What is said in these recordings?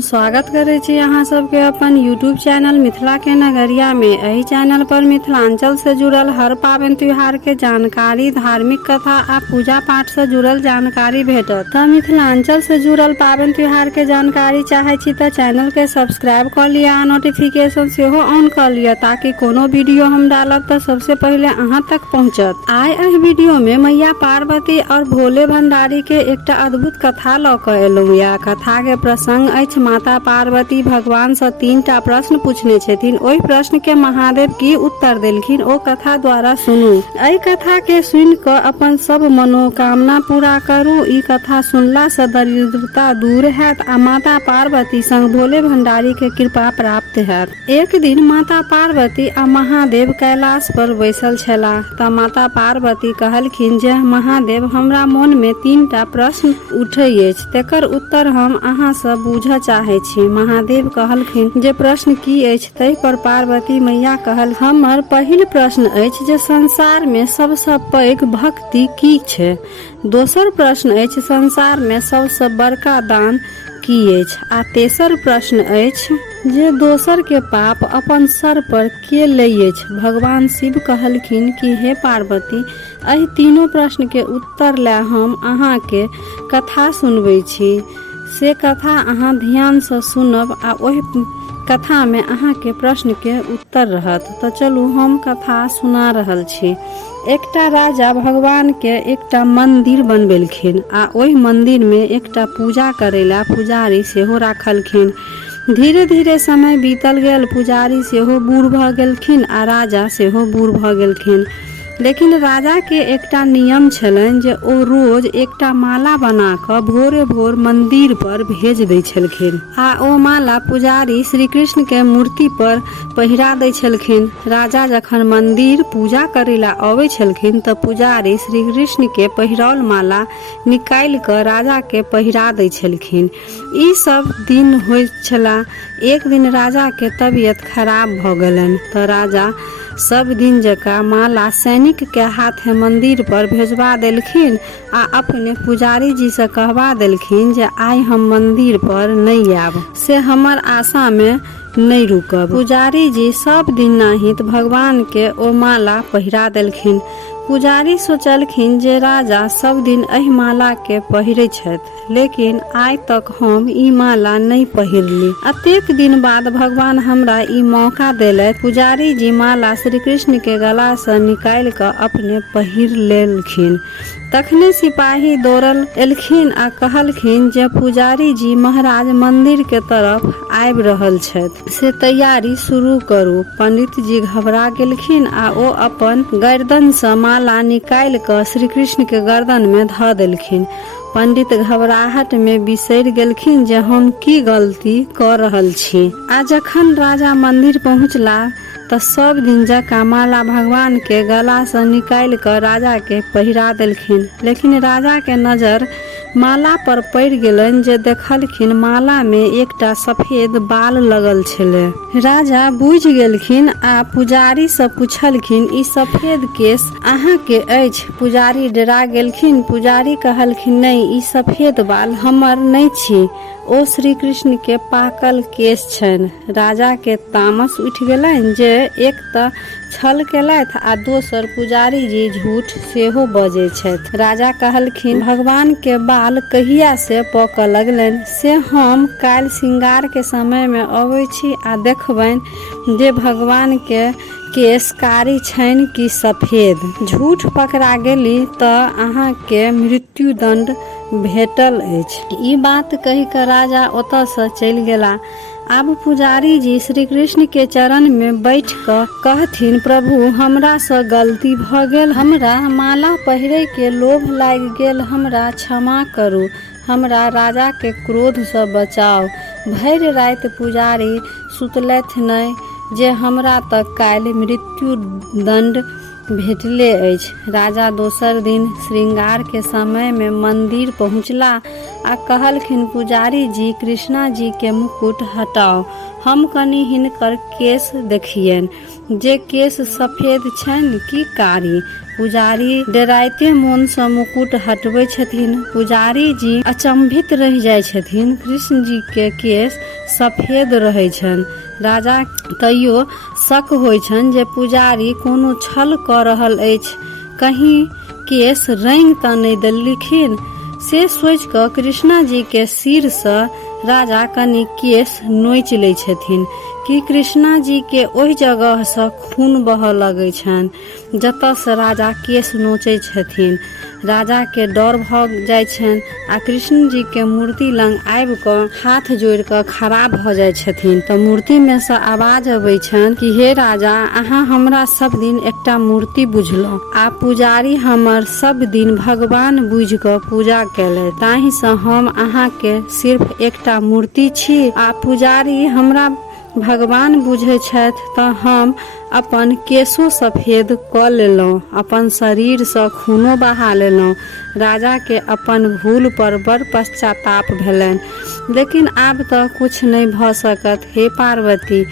स्वागत करे छी अहाँ सबके अपन यूट्यूब चैनल मिथिला के नगरिया में। एही चैनल पर मिथिलांचल से जुड़ल हर पावन त्योहार के जानकारी, धार्मिक कथा आ पूजा पाठ से जुड़ल जानकारी भेटत। त मिथिलांचल से जुड़ल पावन त्योहार के जानकारी चाहे छी त चैनल के सब्सक्राइब कर लिया आ नोटिफिकेशन सेहो ऑन कर लिया ताकि कोनो वीडियो हम डालब त सबसे पहले अहाँ तक पहुँचत। आइ एहि वीडियो में मैया पार्वती और भोले भंडारी के एकटा अद्भुत कथा ल क एलहुँ। या कथा के प्रसंग अछि माता पार्वती भगवान से 3टा प्रश्न पूछने छथिन। ओहि प्रश्न के महादेव की उत्तर देलखिन ओ कथा द्वारा सुनू। एहि कथा के सुन क अपन सब मनोकामना पूरा करू। ई कथा सुनला से दरिद्रता दूर हैत आ माता पार्वती संग भोले भंडारी के कृपा प्राप्त हैत। एक दिन माता पार्वती आ महादेव कैलाश पर बैसल छलाह त माता पार्वती कहलखिन जे महादेव हमरा मन में 3टा प्रश्न उठै अछि, तेकर उत्तर हम अहाँ से बूझऽ चाहे छी। महादेव कहलखिन जे प्रश्न की अछि। तै पर पार्वती मैया कहल हमर पहिल प्रश्न अछि जे संसार में सबसे पैघ भक्ति की छै। दोसर प्रश्न अछि संसार में सबसे बड़का दान की अछि। आ तेसर प्रश्न अछि जे दोसर के पाप अपन सर पर के लै अछि। भगवान शिव कहलखिन कि हे पार्वती, एहि तीनों प्रश्न के उत्तर ला हम अहाँ के कथा सुनबै छी। से कथा अहाँ ध्यान से सुनब आ ओहि कथा में अहाँ के प्रश्न के उत्तर रहत। तो चलू हम कथा सुना रहल छी। एकटा राजा भगवान के एकटा मंदिर बनबेलखिन आ ओहि मंदिर में एकटा पूजा करेला पुजारी सेहो राखलखिन। धीरे धीरे समय बीतल गेल, पुजारी सेहो बूढ़ भ गेलखिन आ राजा सेहो बूढ़ भ गेलखिन। लेकिन राजा के एकटा नियम छलनि जे ओ रोज एकटा माला बना क भोरे भोर मंदिर पर भेज दै छलखिन आ ओ माला पुजारी श्री कृष्ण के मूर्ति पर पहिरा दै छलखिन। राजा जखन मंदिर पूजा करेला अबै छलखिन त पुजारी श्री कृष्ण के पहिराओल माला निकालि क राजा के पहिरा दै छलखिन। ई सब दिन होइत छला। एक दिन राजा के तबियत खराब भ गेलनि त राजा सब दिन जका माला सैनिक के हाथे मंदिर पर भेजवा देलखिन आ अपने पुजारी जी से कहवा देलखिन जे आइ हम मंदिर पर नहीं आब, से हमर आशा में नहीं रुकब। पुजारी जी सब दिन नाहित भगवान के ओ माला पहिरा देलखिन। पुजारी सोचलखिन जे राजा सब दिन एहि माला के पहिरै छथि, लेकिन आइ तक हम ई माला नहीं पहिरली। अतेक दिन बाद भगवान हमरा ई मौका देलथि। पुजारी जी माला श्री कृष्ण के गला से निकालि क अपने पहिर लेलखिन। तखने सिपाही दौड़ल एलखिन आ कहलखिन जे पुजारी जी महाराज मंदिर के तरफ आबि रहल छथि, से तैयारी शुरू करू। पंडित जी घबरा गेलखिन आ ओ अपन गर्दन से माला निकालि क श्री कृष्ण के गर्दन में ध देलखिन। पंडित घबराहट में बिसरि गेलखिन जे हम की गलती क रहल छी। आ जखन राजा मंदिर पहुँचला त सब दिन जका माला भगवान के गला से निकालि क राजा के पहिरा देलखिन। लेकिन राजा के नजर माला पर पड़ि गेलनि जे देखलखिन माला में एकटा सफेद बाल लगल छलै। राजा बुझि गेलखिन आ पुजारी से पूछलखिन ई सफेद केश अहाँ के अछि। पुजारी डरा गेलखिन। पुजारी कहलखिन नहीं, ई सफेद बाल हमर नहीं छी, ओ श्री कृष्ण के पाकल केश छनि। राजा के तामस उठि गेलनि जे एक त छल केलथि आ दोसर पुजारी जी झूठ सेहो बजै छथि। राजा कहलखिन भगवान के बाल कहिया से पकऽ लगलनि से हम काल्हि श्रृंगार के समय में अबै छी आ देखबनि जे भगवान के केश कारी छनि कि सफेद। झूठ पकड़ा गेली त अहाँ के मृत्यु दंड भेटल अछि। ई बात कहि क राजा ओतऽ से चलि गेला। आब पुजारी जी श्री कृष्ण के चरण में बैठ क कहथिन प्रभु हमरा से गलती भ गेल, हमरा माला पहिरे के लोभ लागि गेल, हमरा क्षमा करू, हमरा राजा के क्रोध से बचाओ। भरि राति पुजारी सुतलथि नहि जे हमरा तक काल्हि मृत्यु दंड भेटले अछि। राजा दोसर दिन श्रृंगार के समय में मंदिर पहुँचला आ कहलखिन पुजारी जी कृष्णा जी के मुकुट हटाओ, हम कनि हिनकर केश देखियनि जे केश सफेद छनि कि कारी। पुजारी डराइते मोन से मुकुट हटबै छथिन। पुजारी जी अचंभित रह जाय छथिन। कृष्ण जी के केश सफेद रहै छनि। राजा तैयो शक होइ छनि जे पुजारी कोनो छल कऽ रहल अछि, कहीं केश रंग तऽ नहि देलखिन। से सोचि कऽ कृष्णा जी के सिर से राजा कनि केश नोचि लै छथिन कि कृष्णा जी के ओहि जगह से खून बहऽ लगै छनि जतऽ से राजा केश नोचै छथिन। राजा के डर भऽ जाइ छनि आ कृष्ण जी के मूर्ति लग आबि कऽ हाथ जोड़ि कऽ खड़ा भऽ जाइ छथिन। तऽ मूर्ति में से आवाज अबै छनि कि हे राजा, अहाँ हमरा सब दिन एकटा मूर्ति बुझलहुँ आ पुजारी हमर सब दिन भगवान बुझि कऽ पूजा केले, ताहि से हम अहाँ के सिर्फ एकटा मूर्ति छी आ पुजारी हमरा भगवान बुझै छथि। तऽ हम अपन केशो सफेद कऽ लेलहुँ, अपन शरीर से खूनो बहा लेलहुँ। राजा के अपन भूल पर बड़ पश्चाताप भेलनि, लेकिन आब तऽ कुछ नहीं भऽ सकत हे पार्वती।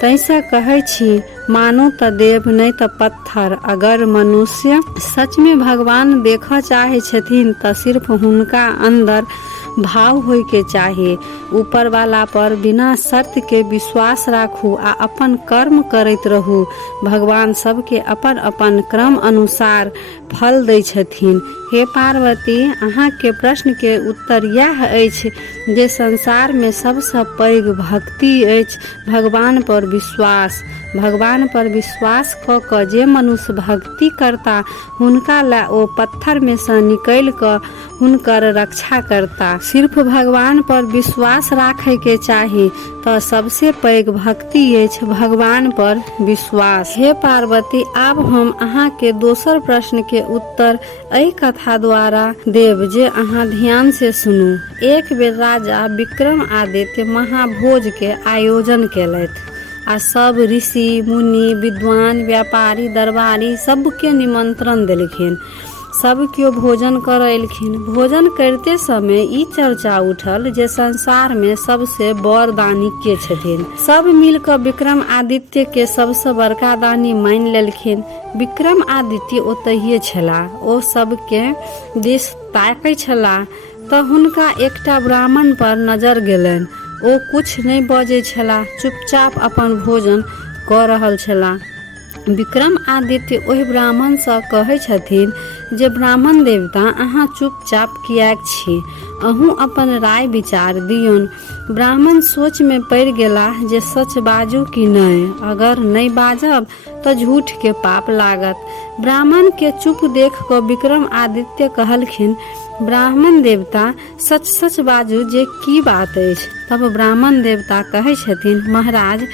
तैसे कहै छी, मानो तऽ देव नहीं तऽ पत्थर। अगर मनुष्य सच में भगवान देखऽ चाहे छथिन तऽ सिर्फ हुनका अंदर भाव होय के चाहिए। ऊपर वाला पर बिना शर्त के विश्वास राखू आ अपन कर्म करैत रहू। भगवान सबके अपन अपन क्रम अनुसार फल दै छथिन। हे पार्वती, अहाँ के प्रश्न के उत्तर यह अछि जे संसार में सबसे पैघ भक्ति अछि भगवान पर विश्वास। भगवान पर विश्वास कऽ कऽ जे मनुष्य भक्ति करता, हुनका ला ओ पत्थर में से निकलि कऽ हुनकर रक्षा करता। सिर्फ भगवान पर विश्वास राखे के चाही, तऽ सबसे पैघ भक्ति अछि भगवान पर विश्वास। हे पार्वती, आब हम अहाँ के दोसर प्रश्न के उत्तर एहि कथा द्वारा देब जे अहाँ ध्यान से सुनू। एक बेर राजा विक्रमादित्य महाभोज के आयोजन केलथि आ सब ऋषि मुनि विद्वान व्यापारी दरबारी सबके निमंत्रण देलखिन। सब केओ भोजन करऽ एलखिन। भोजन करते समय ई चर्चा उठल जे संसार में सबसे बड़ दानी के छथिन। सब मिलकर विक्रमादित्य के सबसे बड़का दानी मान लेलखिन। विक्रमादित्य ओतहिए छलाह। ओ सबके दिस ताकै छलाह तऽ हुनका एकटा ब्राह्मण पर नजर गेलनि। ओ कुछ नहीं बजै छलाह, चुपचाप अपन भोजन कऽ रहल छलाह। विक्रमादित्य ओहि ब्राह्मण से कहै छथिन जे ब्राह्मण देवता, अहाँ चुपचाप किएक छी? अहूँ अपन राय विचार दियौन। ब्राह्मण सोच में पड़ि गेलाह जे सच बाजू कि नहीं। अगर नहीं बाजब तऽ झूठ के पाप लागत। ब्राह्मण के चुप देख कऽ विक्रमादित्य कहलखिन, ब्राह्मण देवता, सच सच बाजू जे की बात अछि। तब ब्राह्मण देवता कहै छथिन, महाराज,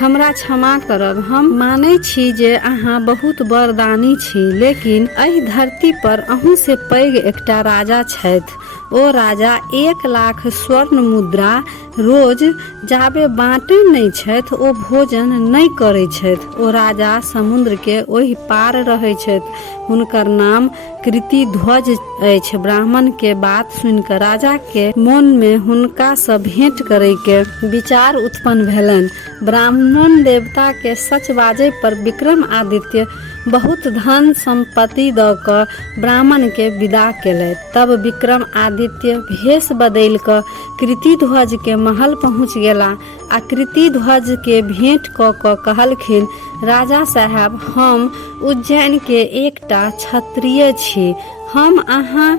हमरा क्षमा करब। हम मानै छी जे अहाँ बहुत बरदानी छी, लेकिन एहि धरती पर अहूँ से पैघ एकटा राजा छथि। ओ राजा 1 लाख स्वर्ण मुद्रा रोज जाबे बाँटै नहीं छथि ओ भोजन नहीं करै छथि। ओ राजा समुद्र के ओहि पार रहै छथि। हुनकर नाम कृतिध्वज अछि। ब्राह्मण के बात सुनिकऽ राजा के मन में हुनका से भेंट करे के विचार उत्पन्न भेलनि। ब्राह्मण देवता के सच बाजै पर विक्रमादित्य बहुत धन संपत्ति दऽ कऽ ब्राह्मण के विदा केलथि। तब विक्रमादित्य भेष बदलि कऽ कृतिध्वज के महल पहुँच गेला आ कृतिध्वज के भेंट कऽ कऽ कहलखिन, राजा साहब, हम उज्जैन के एकटा क्षत्रिय छी। हम अहाँ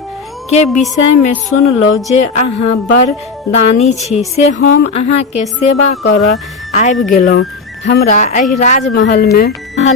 के विषय में सुनलहुँ जे अहाँ बड़ दानी छी, से हम अहाँ के सेवा करऽ आबि गेलहुँ। हमरा एहि राजमहल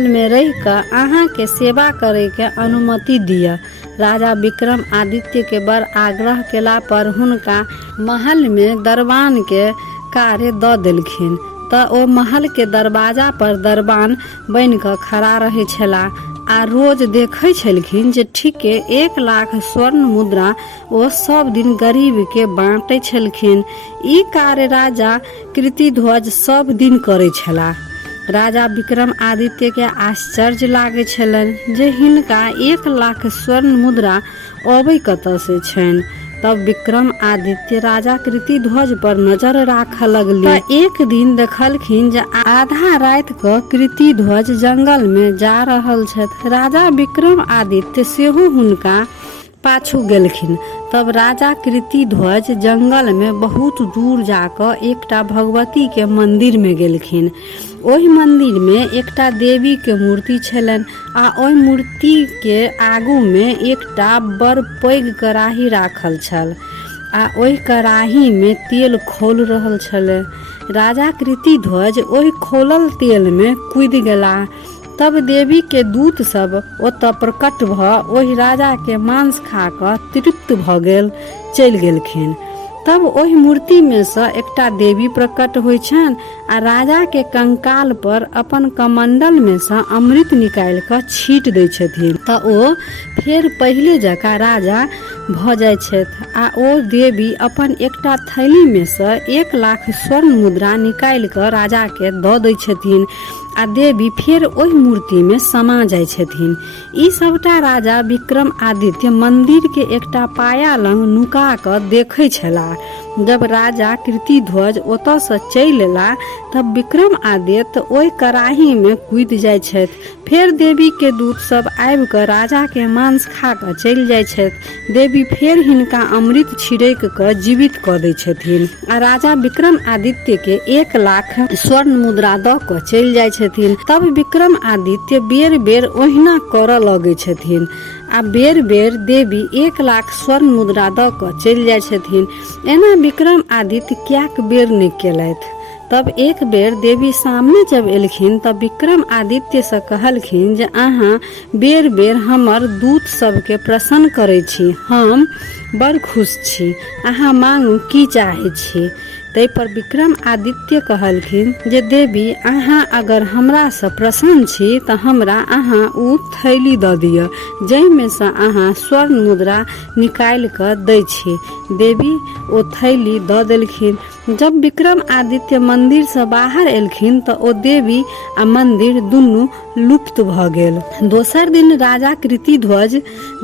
में रहि कऽ अहाँ के सेवा करे के अनुमति दिअ। राजा विक्रमादित्य के बड़ आग्रह केला पर हुनका महल में दरबान के कार्य दऽ देलखिन। तऽ ओ महल के दरवाजा पर दरबान बनि कऽ खड़ा रहै छलाह आ रोज देखै छलखिन जे ठीके 1 लाख स्वर्ण मुद्रा ओ सब दिन गरीब के बाँटै छलखिन। ई कार्य राजा कृतिध्वज सब दिन करै छलाह। राजा विक्रमादित्य के आश्चर्य लागे छलनि जे हिनका 1 लाख स्वर्ण मुद्रा अबै कतऽ से छनि। तब विक्रम आदित्य राजा कृतिध्वज पर नजर राखऽ लगली। एक दिन देखलखिन जे आधा रात क कृतिध्वज जंगल में जा रहल छथि। राजा विक्रम आदित्य सेहो हुनका पाछू गेलखिन। तब राजा कृतिध्वज जंगल में बहुत दूर जाकर एकटा भगवती के मंदिर में गेलखिन। ओहि मंदिर में एकटा देवी के मूर्ति छलनि आ ओहि मूर्ति के आगू में एकटा बड़ पैघ कराही राखल छल आ ओहि कराही में तेल खौल रहल छल। राजा कृतिध्वज ओहि खौलल तेल में कूदि गेलाह। तब देवी के दूत सब ओतऽ प्रकट भऽ ओहि राजा के मांस खा कऽ तृप्त भऽ गेल चलि गेलखिन। तब ओहि मूर्ति में से एकटा देवी प्रकट होइ छनि आ राजा के कंकाल पर अपन कमंडल में से अमृत निकालि कऽ छीट दै छथिन तऽ ओ फेर पहिले जकाँ राजा भऽ जाइ छथि। आ ओ देवी अपन एकटा थैली में से 1 लाख स्वर्ण मुद्रा निकालि कऽ राजा के दऽ दै छथिन आ देवी फेर ओहि मूर्ति में समा जाइ छथिन। ई सबटा राजा विक्रम आदित्य मंदिर के एकटा पाया लंग नुका कऽ देखै छलाह। जब राजा कृतिध्वज ओतऽ से चलि एला तब विक्रम आदित्य ओहि कराही में कूदि जाइ छथि। फेर देवी के दूत सब आबि कऽ राजा के मांस खा कऽ चलि जाइ छथि। देवी फेर हिनका अमृत छिड़क कऽ जीवित कऽ दै छथिन आ राजा विक्रम आदित्य के 1 लाख स्वर्ण मुद्रा दऽ कऽ चलि जाइ छथिन। तब विक्रम आदित्य बेर बेर ओहिना करऽ लगै छथिन आ बेर बेर देवी 1 लाख स्वर्ण मुद्रा दऽ कऽ चलि जाइ छथिन। एना विक्रम आदित्य कएक बेर नहि केलथि। तब एक बेर देवी सामने जब एलखिन तब विक्रम आदित्य से कहलखिन जे अहाँ बेर बेर हमर दूत सबके प्रसन्न करै छी। हम बड़ खुश छी। अहाँ मांगू की चाहै छी। तै पर विक्रम आदित्य कहलखिन जे देवी अहाँ अगर हमरा से प्रसन्न छी तऽ हमरा अहाँ उ थैली दऽ दिअ जाहिमे से अहाँ स्वर्ण मुद्रा निकालि कऽ दै छी। देवी ओ थैली दऽ देलखिन। जब विक्रम आदित्य मंदिर से बाहर एलखिन तऽ ओ देवी आ मंदिर दुनू लुप्त भऽ गेल। दोसर दिन राजा कृतिध्वज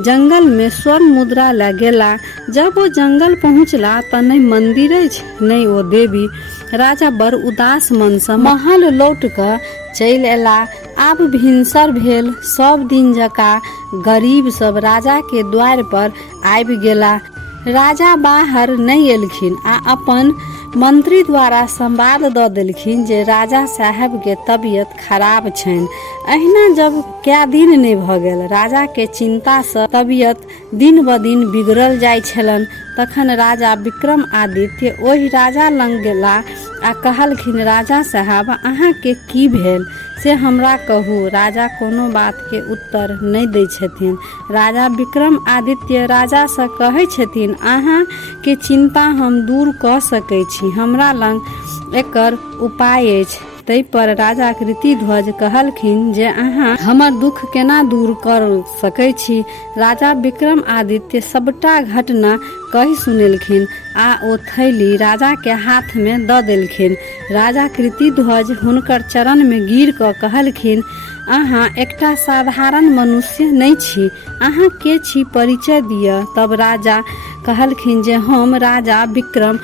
जंगल में स्वर्ण मुद्रा लए गेला। जब ओ जंगल पहुँचला तऽ नहि मंदिर अछि नहि ओ देवी। राजा बड़ उदास मन से महल लौट कऽ चलि एला। आब भिनसर भेल। सब दिन जकाँ गरीब सब राजा के द्वार पर आबि गेला। राजा बाहर नहीं एलखिन आ अपन मंत्री द्वारा संवाद दऽ देलखिन जे राजा साहब के तबियत खराब छनि। अहिना जब कए दिन नहि भऽ गेल राजा के चिंता से तबियत दिन ब दिन बिगड़ल जाइ छलनि। तखन राजा विक्रम आदित्य ओहि राजा लंग गेला आ कहलखिन राजा साहब अहाँ के की भेल से हमरा कहू। राजा कोनो बात के उत्तर नहीं दै छथिन। राजा विक्रम आदित्य राजा से कहै छथिन अहाँ के चिंता हम दूर कऽ सकै छी। हमरा लंग एकर उपाय अछि। तै पर राजा कृतिध्वज कहलखिन जे अहाँ हमर दुख केना दूर कर सकै छी। राजा विक्रम आदित्य सबटा घटना कहि सुनेलखिन आ ओ थैली राजा के हाथ में दऽ देलखिन। राजा कृतिध्वज हुनकर चरण में गिर कऽ कहलखिन अहाँ एकटा साधारण मनुष्य नहीं छी। अहाँ के छी परिचय दिअ। तब राजा कहलखिन जे हम राजा विक्रम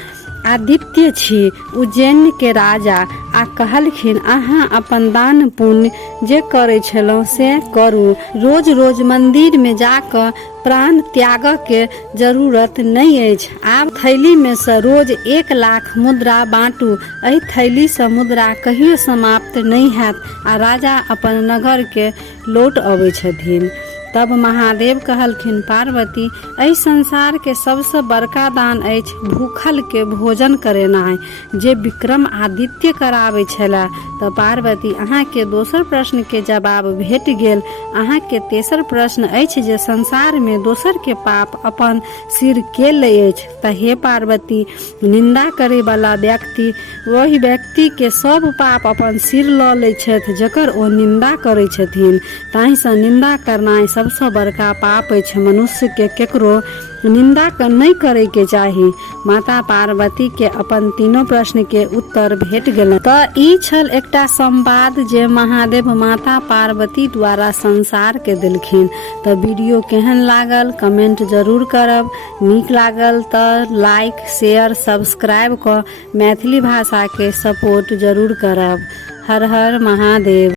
आदित्य छी उज्जैन के राजा। आ कहलखिन अहाँ अपन दान पुण्य जे करै छलहुँ से करू। रोज रोज मंदिर में जाकर प्राण त्याग के जरूरत नहीं अछि। आब थैली में से रोज 1 लाख मुद्रा बाँटू। एहि थैली से मुद्रा कहियो समाप्त नहीं हैत आ राजा अपन नगर के लौट अबै छथिन। तब महादेव कहलखिन पार्वती एहि संसार के सबसे बड़का दान अछि भूखल के भोजन करेनाइ जे विक्रम आदित्य कराबै छला। तऽ पार्वती अहाँ के दोसर प्रश्न के जवाब भेट गेल। अहाँ के तेसर प्रश्न अछि जे संसार में दोसर के पाप अपन सिर के लै अछि। तऽ हे पार्वती निंदा करे वाला व्यक्ति वही व्यक्ति के सब पाप अपन सिर लऽ लै छथि जकर ओ निंदा करै छथिन। ताहि से निंदा करनाइ सबसे बड़का पाप अछि। मनुष्य के केकरो निंदा नहीं करे के चाही। माता पार्वती के अपन तीनों प्रश्न के उत्तर भेट गेल। तो ई छल एकटा संवाद जे महादेव माता पार्वती द्वारा संसार के देलखिन। तो वीडियो केहन लागल कमेंट जरूर करब। नीक लागल तो लाइक शेयर सब्सक्राइब क मैथिली भाषा के सपोर्ट जरूर करब। हर हर महादेव।